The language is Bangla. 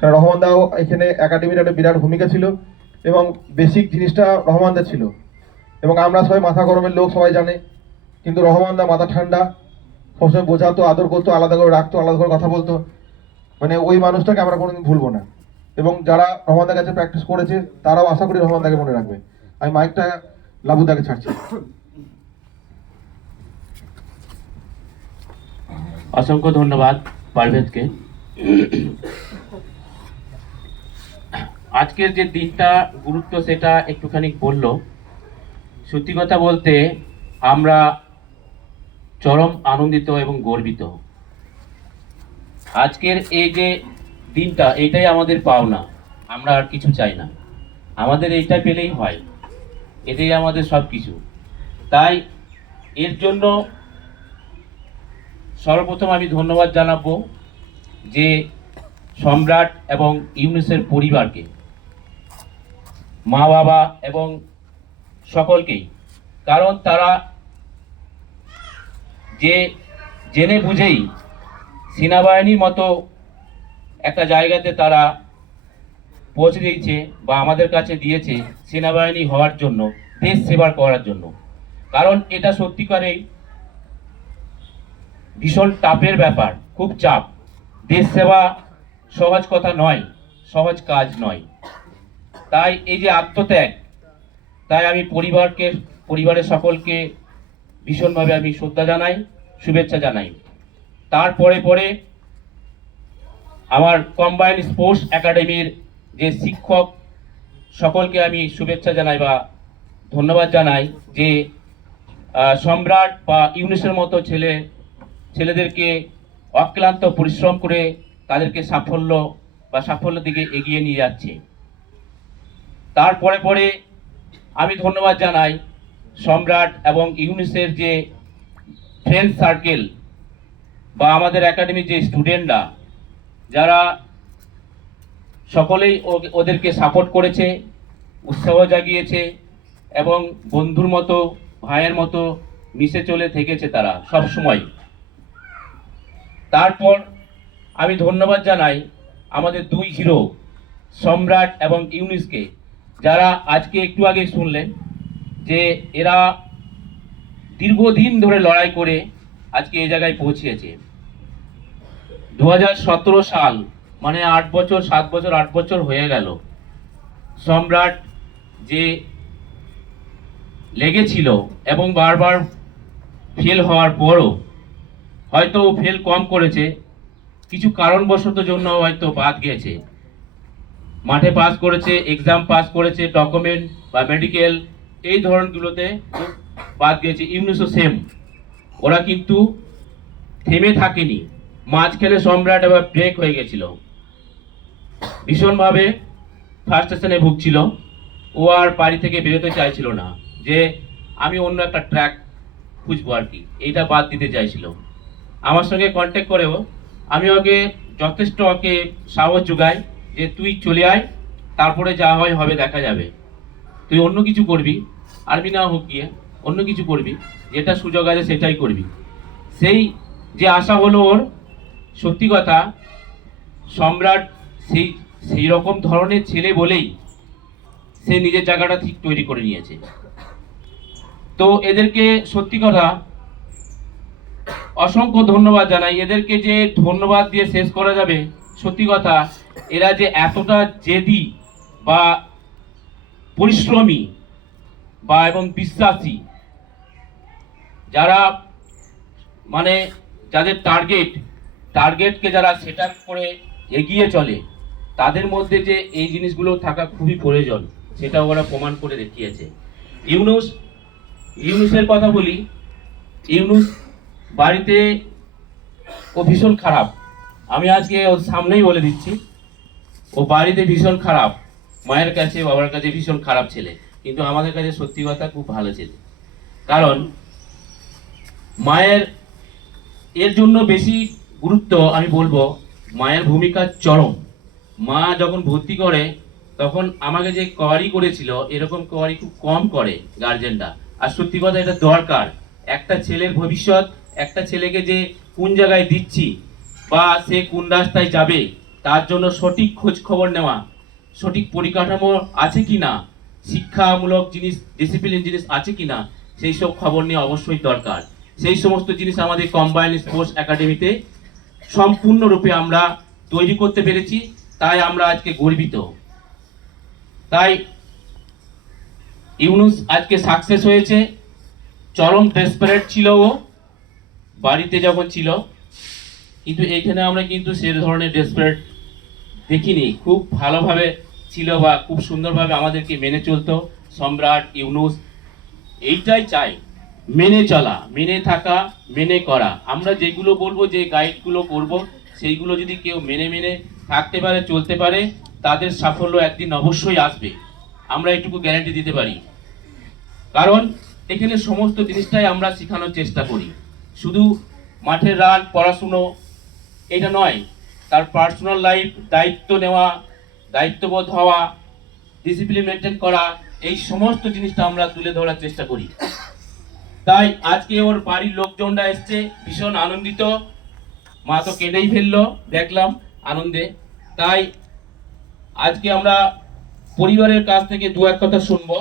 কারণ রহমানদাও এখানে একাডেমির একটা বিরাট ভূমিকা ছিল এবং বেসিক জিনিসটা রহমানদা ছিল। এবং আমরা সবাই মাথা গরমের লোক, সবাই জানে, কিন্তু রহমানদা মাথা ঠান্ডা, সবসময় বোঝাতো, আদর করতো, আলাদা করে রাখতো, আলাদা করে কথা বলতো। মানে ওই মানুষটাকে আমরা কোনোদিন ভুলবো না। এবং যারা রহমানদার কাছে প্র্যাকটিস করেছে তারাও আশা করি রহমানদাকে মনে রাখবে। আমি মাইকটা লাবুদাকে ছাড়ছি। অসংখ্য ধন্যবাদ পারভেজকে। আজকের যে দিনটা গুরুত্ব সেটা একটুখানি বলল। সত্যি কথা বলতে আমরা চরম আনন্দিত এবং গর্বিত। আজকের এই যে দিনটা, এটাই আমাদের পাওনা, আমরা আর কিছু চাই না, আমাদের এইটা পেলেই হয়, এটাই আমাদের সব কিছু। তাই এর জন্য সর্বপ্রথম আমি ধন্যবাদ জানাবো যে সম্রাট এবং ইউনুসের পরিবারকে, মা বাবা এবং সকলকেই। কারণ তারা যে জেনে বুঝেই সেনাবাহিনীর মতো একটা জায়গাতে তারা পৌঁছে দিয়েছে বা আমাদের কাছে দিয়েছে সেনাবাহিনী হওয়ার জন্য, দেশ সেবা করার জন্য। কারণ এটা সত্যিকারেই ভীষণ টাফের ব্যাপার, খুব চাপ। দেশ সেবা সহজ কথা নয়, সহজ কাজ নয়। তাই এই যে আত্মত্যাগ, তাই আমি পরিবারের সকলকে ভীষণভাবে আমি শ্রদ্ধা জানাই, শুভেচ্ছা জানাই। তারপরে পরে আমার কম্বাইন্ড স্পোর্টস একাডেমির যে শিক্ষক সকলকে আমি শুভেচ্ছা জানাই বা ধন্যবাদ জানাই যে সম্রাট বা ইউনুসের মতো ছেলেদেরকে অক্লান্ত পরিশ্রম করে তাদেরকে সাফল্যের দিকে এগিয়ে নিয়ে যাচ্ছে। তারপরে পরে আমি ধন্যবাদ জানাই সম্রাট এবং ইউনুসের যে ফ্রেন্ড সার্কেল বা আমাদের একাডেমির যে স্টুডেন্টরা, যারা সকলেই ওদেরকে সাপোর্ট করেছে, উৎসাহ জাগিয়েছে এবং বন্ধুর মতো, ভাইয়ের মতো মিশে চলে থেকেছে তারা সব সময়। তারপর আমি ধন্যবাদ জানাই আমাদের দুই হিরো সম্রাট এবং ইউনুসকে, যারা আজকে একটু আগে শুনলেন যে এরা দীর্ঘদিন ধরে লড়াই করে আজকে এই জায়গায় পৌঁছিয়েছে। 2017 সাল মানে 8 বছর 7 বছর 8 বছর হয়ে গেল। সম্রাট যে লেগেছিল এবং বারবার ফেল হওয়ার পরও, হয়তো ফেল কম করেছে, কিছু কারণবশত জন্য হয়তো বাদ গিয়েছে, মাঠে পাস করেছে, এক্সাম পাস করেছে, ডকুমেন্ট বা মেডিকেল এই ধরনগুলোতে বাদ গিয়েছে। ইউনুসও সেম, ওরা কিন্তু থেমে থাকেনি। মাঝখানে সম্রাট এবার ব্রেক হয়ে গেছিল, ভীষণভাবে ফ্রাস্ট্রেশনে ভুগছিল। ও আর বাড়ি থেকে বেরোতে চাইছিল না, যে আমি অন্য একটা ট্র্যাক খুঁজবো আর কি, এইটা বাদ দিতে চাইছিল। আমার সঙ্গে কন্ট্যাক্ট করেও আমি ওকে যথেষ্ট সাহস যোগাই যে তুই চলে আয়, তারপরে যা হয় হবে, দেখা যাবে। তুই অন্য কিছু করবি, আর্মি না হোক গিয়ে অন্য কিছু করবি, যেটা সুযোগ আছে সেটাই করবি। সেই যে আশা হলো ওর, সত্যি কথা সম্রাট সেই রকম ধরনের ছেলে বলেই সে নিজের জায়গাটা ঠিক তৈরি করে নিয়েছে। তো এদেরকে সত্যি কথা অসংখ্য ধন্যবাদ জানাই। এদেরকে যে ধন্যবাদ দিয়ে শেষ করা যাবে, সত্যি কথা এরা যে এতটা জেদি বা পরিশ্রমী বা এবং বিশ্বাসী, যারা মানে যাদের টার্গেটকে যারা সেট আপ করে এগিয়ে চলে, তাদের মধ্যে যে এই জিনিসগুলো থাকা খুবই প্রয়োজন, সেটা ওরা প্রমাণ করে দেখিয়েছে। ইউনুসের কথা বলি। ইউনুস বাড়িতে ও ভীষণ খারাপ, আমি আজকে ওর সামনেই বলে দিচ্ছি, ও বাড়িতে ভীষণ খারাপ, মায়ের কাছে বাবার কাছে ভীষণ খারাপ ছেলে, কিন্তু আমাদের কাছে সত্যি কথা খুব ভালো ছেলে। কারণ মায়ের এর জন্য বেশি গুরুত্ব আমি বলবো, মায়ের ভূমিকা চরম। মা যখন ভর্তি করে তখন আমাকে যে কোয়ারি করেছিল, এরকম কোয়ারি খুব কম করে গার্জেনরা। আর সত্যি কথা এটা দরকার, একটা ছেলের ভবিষ্যৎ, একটা ছেলেকে যে কোন জায়গায় দিচ্ছি বা সে কোন রাস্তায় যাবে, তার জন্য সঠিক খোঁজ খবর নেওয়া, সঠিক পরিকাঠামো আছে কি না, শিক্ষামূলক জিনিস, ডিসিপ্লিন জিনিস আছে কি না, সেই সব খবর নিয়ে অবশ্যই দরকার। সেই সমস্ত জিনিস আমাদের কম্বাইন্ড স্পোর্টস একাডেমিতে সম্পূর্ণরূপে আমরা তৈরি করতে পেরেছি, তাই আমরা আজকে গর্বিত। তাই ইউনুস আজকে সাকসেস হয়েছে। চরম ডেসপারেট ছিল ও বাড়িতে যখন ছিল, কিন্তু এইখানে আমরা কিন্তু সে ধরনের ডেসপারেট দেখিনি। খুব ভালোভাবে ছিল বা খুব সুন্দরভাবে আমাদেরকে মেনে চলতো সম্রাট ইউনুস। এইটাই চাই, মেনে চলা, মেনে থাকা, মেনে করা। আমরা যেগুলো বলবো, যে গাইডগুলো করব, সেইগুলো যদি কেউ মেনে মেনে থাকতে পারে, চলতে পারে, তাদের সাফল্য একদিন অবশ্যই আসবে, আমরা এটুকু গ্যারান্টি দিতে পারি। কারণ এখানে সমস্ত জিনিসটাই আমরা শেখানোর চেষ্টা করি। শুধু মাঠের রান, পড়াশুনো এটা নয়, তার পার্সোনাল লাইফ, দায়িত্ব নেওয়া, দায়িত্ববোধ হওয়া, ডিসিপ্লিন মেনটেন করা, এই সমস্ত জিনিসটা আমরা তুলে ধরার চেষ্টা করি। তাই আজকে ওর বাড়ির লোকজনরা এসছে, ভীষণ আনন্দিত। মা তো কেঁদেই ফেললো দেখলাম আনন্দে। তাই আজকে আমরা পরিবারের কাছ থেকে দু এক কথা শুনবো।